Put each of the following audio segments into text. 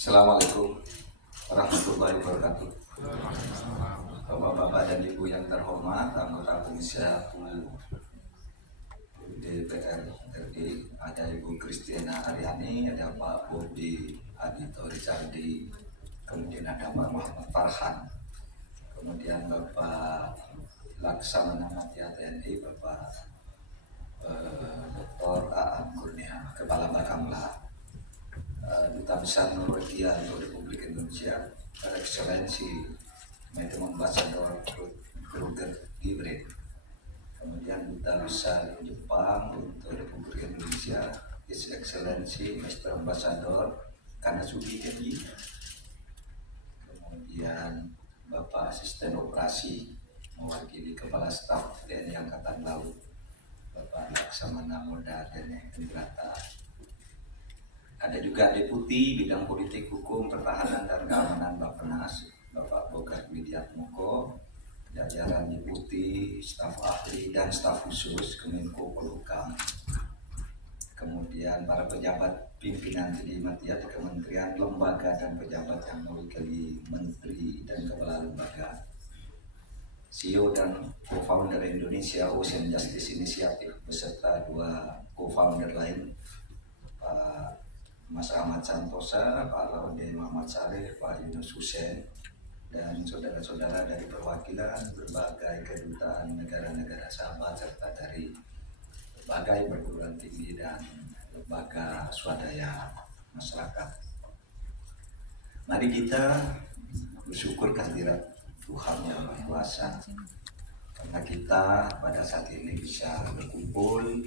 Assalamualaikum warahmatullahi wabarakatuh. Bapak-bapak dan ibu yang terhormat, anggota Komisi 1 DPR RI, ada Ibu Kristiana Aryani, ada Pak Bobi Adito Rizaldi, kemudian ada Pak Muhammad Farhan, kemudian Bapak Laksamana Madya TNI, Bapak Dr. Aan Kurnia, Kepala Bakamla, Duta Besar Norwegia untuk Republik Indonesia, Excellency Madam Ambassador Roger Gibre, kemudian Duta Besar Jepang untuk Republik Indonesia, His Excellency Mr. Ambassador Kanasugi Edi, kemudian Bapak Asisten Operasi mewakili Kepala Staf TNI Angkatan Laut, Bapak Laksamana Moda TNI Kendrata. Ada juga Deputi Bidang Politik, Hukum, Pertahanan, dan Keamanan Bappenas, Bapak Bogar Widiatmoko, jajaran Deputi, staf ahli, dan staf khusus Kemenko Polhukam. Kemudian para pejabat pimpinan terima di kementerian, lembaga, dan pejabat yang mewakili menteri dan kepala lembaga, CEO dan co-founder Indonesia Ocean Justice Initiative beserta dua co-founder lain, Pak Mas Ahmad Santosa, Pak Laude Muhammad Sarif, Pak Yunus Hussein, dan saudara-saudara dari perwakilan berbagai kedutaan negara-negara sahabat serta dari berbagai perguruan tinggi dan lembaga swadaya masyarakat. Mari kita bersyukur kehadirat Tuhan Yang Maha Kuasa, karena kita pada saat ini bisa berkumpul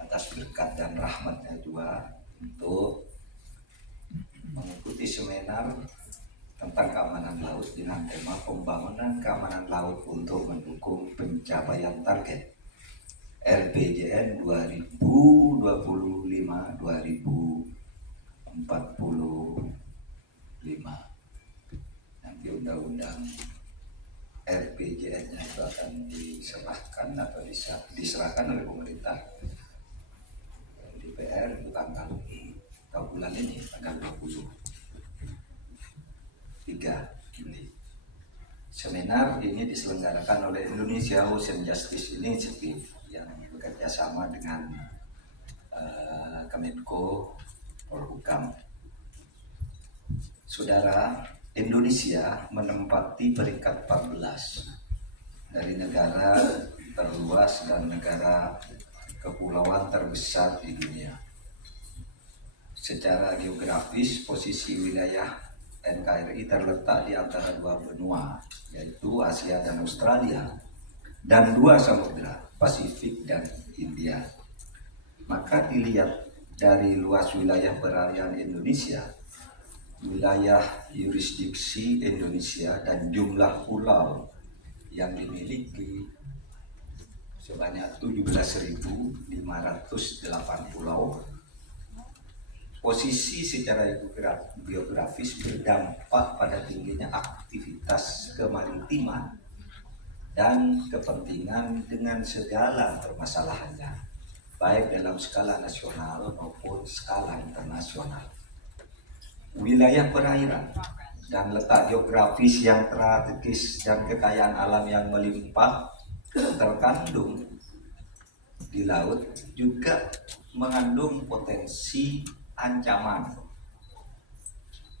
atas berkat dan rahmat-Nya juga untuk mengikuti seminar tentang keamanan laut dengan tema pembangunan keamanan laut untuk mendukung pencapaian target RPJN 2025-2045. Nanti undang-undang RPJN-nya itu akan diserahkan atau diserahkan oleh pemerintah DPR itu tanggal bulan ini, tanggal 23 Juli. Seminar ini diselenggarakan oleh Indonesia Ocean Justice Initiative yang bekerja sama dengan Kemenko Polhukam. Saudara, Indonesia menempati peringkat 14 dari negara terluas dan negara kepulauan terbesar di dunia. Secara geografis, posisi wilayah NKRI terletak di antara dua benua, yaitu Asia dan Australia, dan dua samudra, Pasifik dan India. Maka dilihat dari luas wilayah perairan Indonesia, wilayah yurisdiksi Indonesia, dan jumlah pulau yang dimiliki sebanyak 17.508 pulau. Posisi secara geografis berdampak pada tingginya aktivitas kemaritiman dan kepentingan dengan segala permasalahannya, baik dalam skala nasional maupun skala internasional. Wilayah perairan dan letak geografis yang strategis dan kekayaan alam yang melimpah terkandung di laut juga mengandung potensi ancaman.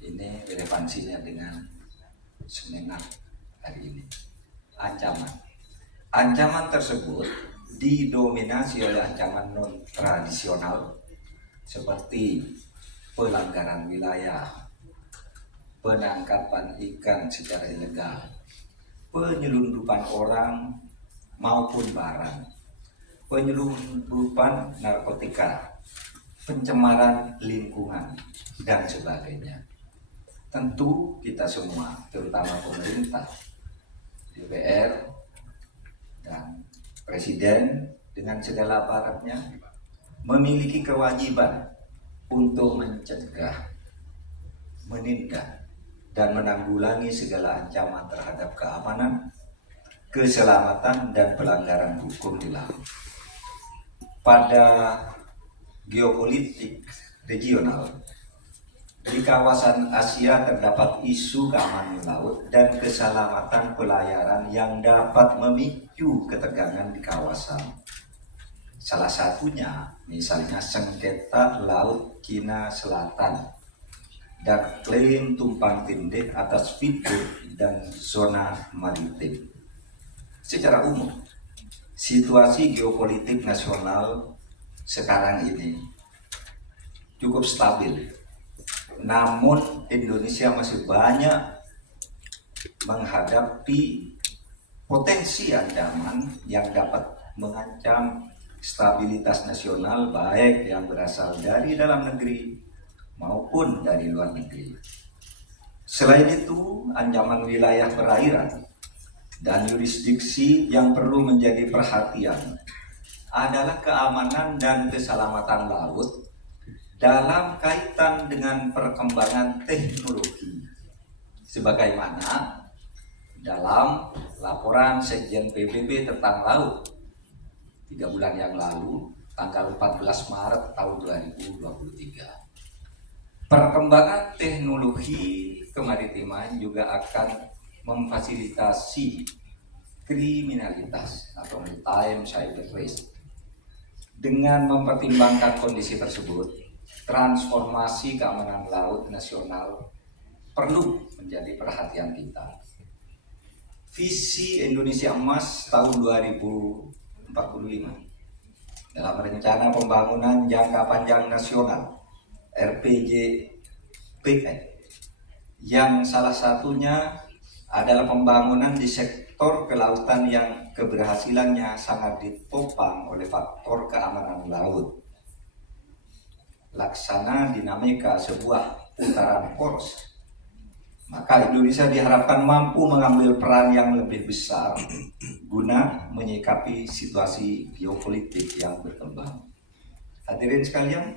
Ini relevansinya dengan seminar hari ini. Ancaman tersebut didominasi oleh ancaman non tradisional seperti pelanggaran wilayah, penangkapan ikan secara ilegal, penyelundupan orang maupun barang, penyelundupan narkotika, pencemaran lingkungan, dan sebagainya. Tentu kita semua, terutama pemerintah, DPR, dan Presiden dengan segala aparatnya memiliki kewajiban untuk mencegah, menindak, dan menanggulangi segala ancaman terhadap keamanan, keselamatan, dan pelanggaran hukum di laut. Pada geopolitik regional Di kawasan Asia terdapat isu keamanan laut dan keselamatan pelayaran yang dapat memicu ketegangan di kawasan. Salah satunya misalnya sengketa Laut Cina Selatan dan klaim tumpang tindih atas fitur dan zona maritim. Secara umum, situasi geopolitik nasional sekarang ini cukup stabil. Namun Indonesia masih banyak menghadapi potensi ancaman yang dapat mengancam stabilitas nasional baik yang berasal dari dalam negeri maupun dari luar negeri. Selain itu, ancaman wilayah perairan dan yurisdiksi yang perlu menjadi perhatian adalah keamanan dan keselamatan laut dalam kaitan dengan perkembangan teknologi, sebagaimana dalam laporan Sekjen PBB tentang laut 3 bulan yang lalu, tanggal 14 Maret tahun 2023. Perkembangan teknologi kemaritiman juga akan memfasilitasi kriminalitas atau maritime cyber risk. Dengan mempertimbangkan kondisi tersebut, transformasi keamanan laut nasional perlu menjadi perhatian kita. Visi Indonesia Emas tahun 2045 dalam Rencana Pembangunan Jangka Panjang Nasional RPJPN, yang salah satunya adalah pembangunan di sektor kelautan yang keberhasilannya sangat ditopang oleh faktor keamanan laut. Laksana dinamika sebuah putaran poros, maka Indonesia diharapkan mampu mengambil peran yang lebih besar guna menyikapi situasi geopolitik yang berkembang. Hadirin sekalian,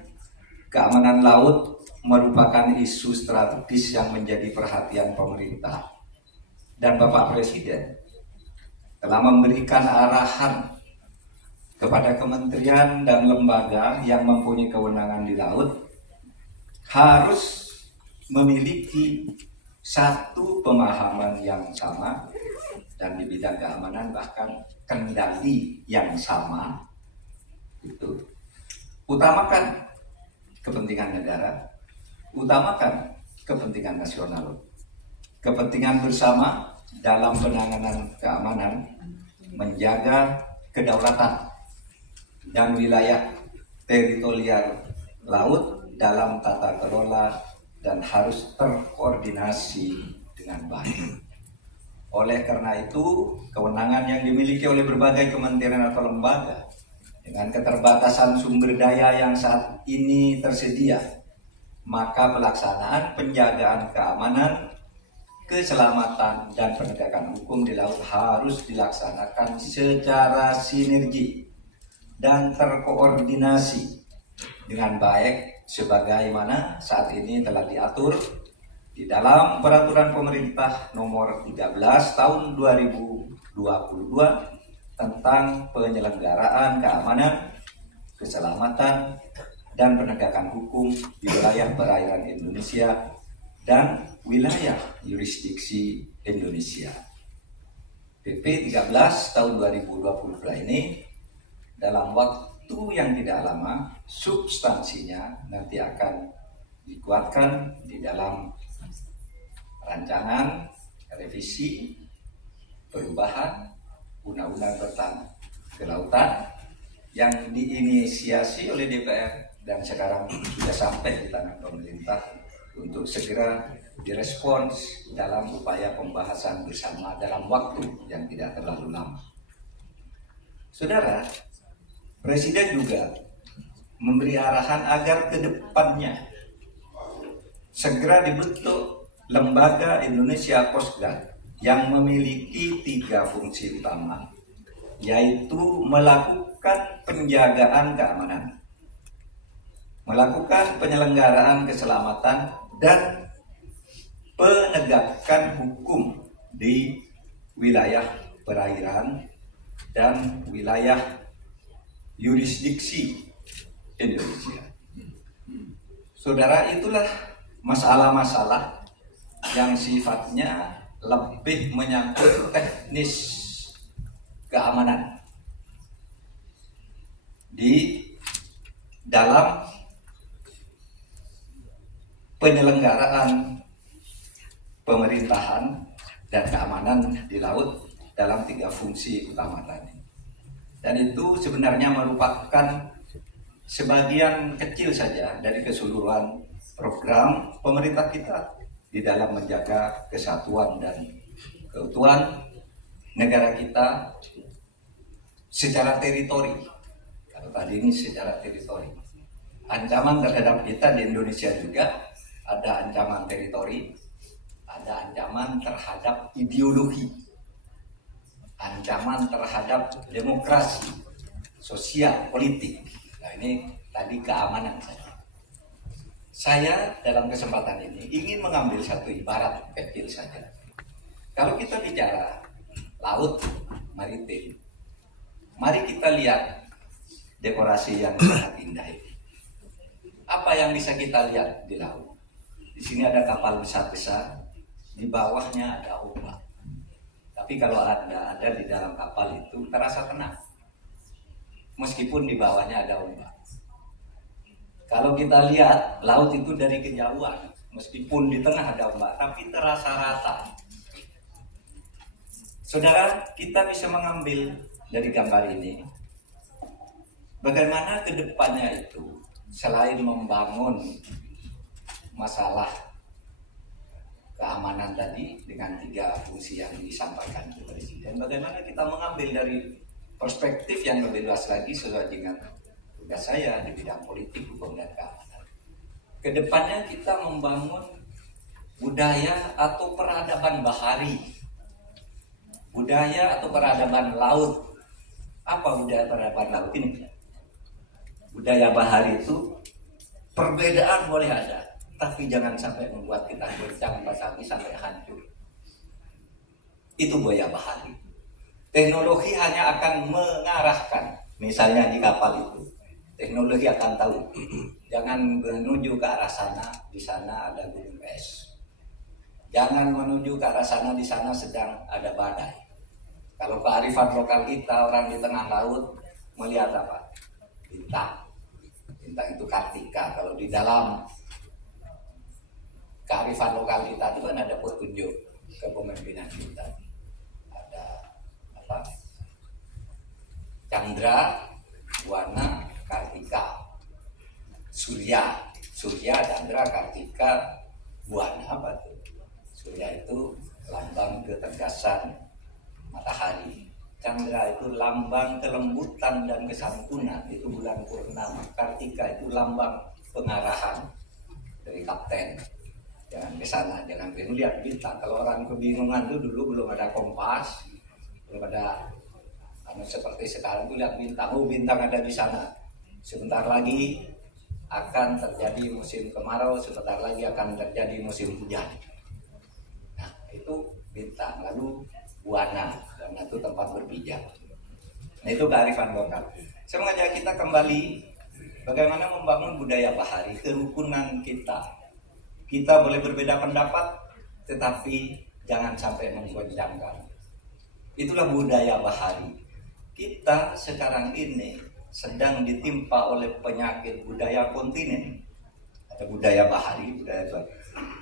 keamanan laut merupakan isu strategis yang menjadi perhatian pemerintah, dan Bapak Presiden telah memberikan arahan kepada kementerian dan lembaga yang mempunyai kewenangan di laut harus memiliki satu pemahaman yang sama dan di bidang keamanan bahkan kendali yang sama. Itu utamakan kepentingan negara, utamakan kepentingan nasional, kepentingan bersama dalam penanganan keamanan, menjaga kedaulatan dan wilayah teritorial laut dalam tata kelola dan harus terkoordinasi dengan baik. Oleh karena itu, kewenangan yang dimiliki oleh berbagai kementerian atau lembaga dengan keterbatasan sumber daya yang saat ini tersedia, maka pelaksanaan penjagaan keamanan, keselamatan, dan penegakan hukum di laut harus dilaksanakan secara sinergi dan terkoordinasi dengan baik sebagaimana saat ini telah diatur di dalam Peraturan Pemerintah Nomor 13 Tahun 2022 tentang penyelenggaraan keamanan, keselamatan, dan penegakan hukum di wilayah perairan Indonesia dan wilayah yurisdiksi Indonesia. PP 13 tahun 2022 ini dalam waktu yang tidak lama substansinya nanti akan dikuatkan di dalam rancangan revisi perubahan undang-undang tentang kelautan yang diinisiasi oleh DPR dan sekarang sudah sampai di tangan pemerintah untuk segera direspons dalam upaya pembahasan bersama dalam waktu yang tidak terlalu lama. Saudara, Presiden juga memberi arahan agar ke depannya segera dibentuk Lembaga Indonesia Coast Guard yang memiliki 3 fungsi utama, yaitu melakukan penjagaan keamanan, melakukan penyelenggaraan keselamatan, dan penegakan hukum di wilayah perairan dan wilayah yurisdiksi Indonesia. Saudara, itulah masalah-masalah yang sifatnya lebih menyangkut teknis keamanan di dalam penyelenggaraan pemerintahan dan keamanan di laut dalam 3 fungsi utama tadi. Dan itu sebenarnya merupakan sebagian kecil saja dari keseluruhan program pemerintah kita di dalam menjaga kesatuan dan keutuhan negara kita secara teritori. Kalau tadi ini secara teritori. Ancaman terhadap kita di Indonesia juga ada ancaman teritori, ada ancaman terhadap ideologi, ancaman terhadap demokrasi, sosial, politik. Nah ini tadi keamanan saja. Saya dalam kesempatan ini ingin mengambil satu ibarat kecil saja. Kalau kita bicara laut, maritim, mari kita lihat dekorasi yang sangat indah ini. Apa yang bisa kita lihat di laut? Di sini ada kapal besar-besar, di bawahnya ada ombak. Tapi kalau Anda ada di dalam kapal itu terasa tenang, meskipun di bawahnya ada ombak. Kalau kita lihat laut itu dari kejauhan, meskipun di tengah ada ombak, tapi terasa rata. Saudara, kita bisa mengambil dari gambar ini bagaimana kedepannya itu selain membangun masalah keamanan tadi dengan 3 fungsi yang disampaikan oleh Presiden, bagaimana kita mengambil dari perspektif yang lebih luas lagi sesuai dengan tugas saya di bidang politik, hukum, dan keamanan. Kedepannya kita membangun budaya atau peradaban bahari, budaya atau peradaban laut. Apa budaya peradaban laut ini? Budaya bahari itu perbedaan boleh ada, tapi jangan sampai membuat kita bercampur sampai hancur. Itu budaya bahari. Teknologi hanya akan mengarahkan, misalnya di kapal itu, teknologi akan tahu, jangan menuju ke arah sana, di sana ada gunung es. Jangan menuju ke arah sana, di sana sedang ada badai. Kalau kearifan lokal kita, orang di tengah laut melihat apa? Bintang. Bintang itu Kartika. Kalau di dalam kearifan lokal kita itu kan ada petunjuk kepemimpinan kita. Ada apa? Chandra, Buana, Kartika, Surya, Chandra, Kartika, Buana. Apa itu? Surya itu lambang ketegasan matahari. Chandra itu lambang kelembutan dan kesantunan, itu bulan purnama. Kartika itu lambang pengarahan dari kapten. Jangan ke sana, jangan ke lihat bintang. Kalau orang kebingungan itu dulu belum ada kompas, belum ada seperti sekarang itu lihat bintang. Oh, bintang ada di sana. Sebentar lagi akan terjadi musim kemarau, sebentar lagi akan terjadi musim hujan. Nah, itu bintang. Lalu Buana, karena itu tempat berpijak. Nah, itu kearifan lokal. Saya mengajak kita kembali bagaimana membangun budaya bahari, kerukunan kita. Kita boleh berbeda pendapat, tetapi jangan sampai menggoncangkan. Itulah budaya bahari. Kita sekarang ini sedang ditimpa oleh penyakit budaya kontinen. Ada budaya bahari,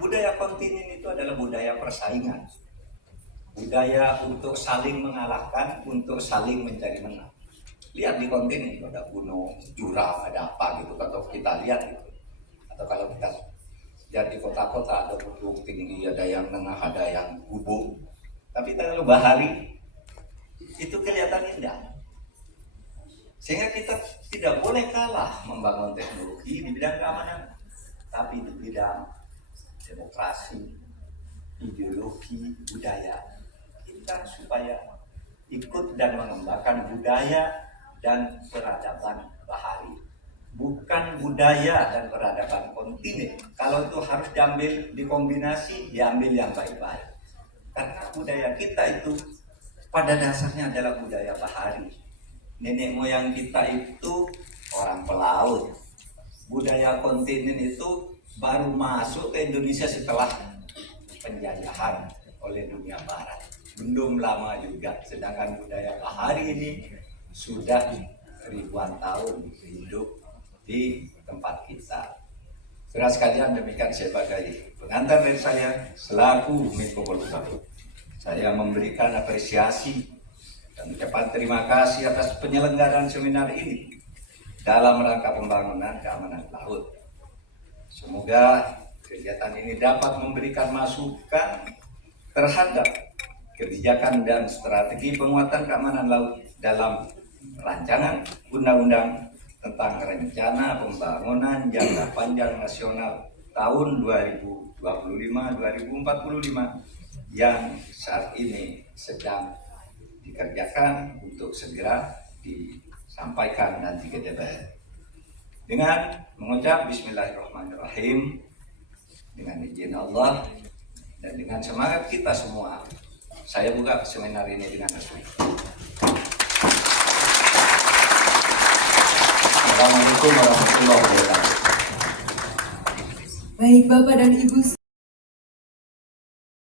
budaya kontinen itu adalah budaya persaingan. Budaya untuk saling mengalahkan, untuk saling mencari menang. Lihat di kontinen, ada gunung, jurang, ada apa gitu. Kalau kita lihat itu, atau kalau kita lihat di kota-kota ada gunung tinggi, ada yang tengah, ada yang gubuk. Tapi kalau bahari itu kelihatan indah. Sehingga kita tidak boleh kalah membangun teknologi di bidang keamanan, tapi di bidang demokrasi, ideologi, budaya. Kita supaya ikut dan mengembangkan budaya dan peradaban bahari, bukan budaya dan peradaban kontinen. Kalau itu harus diambil, dikombinasi, diambil yang baik-baik. Karena budaya kita itu pada dasarnya adalah budaya bahari. Nenek moyang kita itu orang pelaut. Budaya kontinen itu baru masuk ke Indonesia setelah penjajahan oleh dunia barat. Belum lama juga, sedangkan budaya bahari ini sudah ribuan tahun hidup di tempat kita. Saudara sekalian, demikian sebagai pengantar dari saya selaku Menko Polhukam. Saya memberikan apresiasi dan ucapan terima kasih atas penyelenggaraan seminar ini dalam rangka pembangunan keamanan laut. Semoga kegiatan ini dapat memberikan masukan terhadap kebijakan dan strategi penguatan keamanan laut dalam rancangan undang-undang tentang rencana pembangunan jangka panjang nasional tahun 2025-2045 yang saat ini sedang dikerjakan untuk segera disampaikan nanti ke DPR. Dengan mengucap Bismillahirrahmanirrahim, dengan izin Allah dan dengan semangat kita semua, saya buka seminar ini dengan resmi. Assalamualaikum warahmatullahi wabarakatuh. Baik Bapak dan Ibu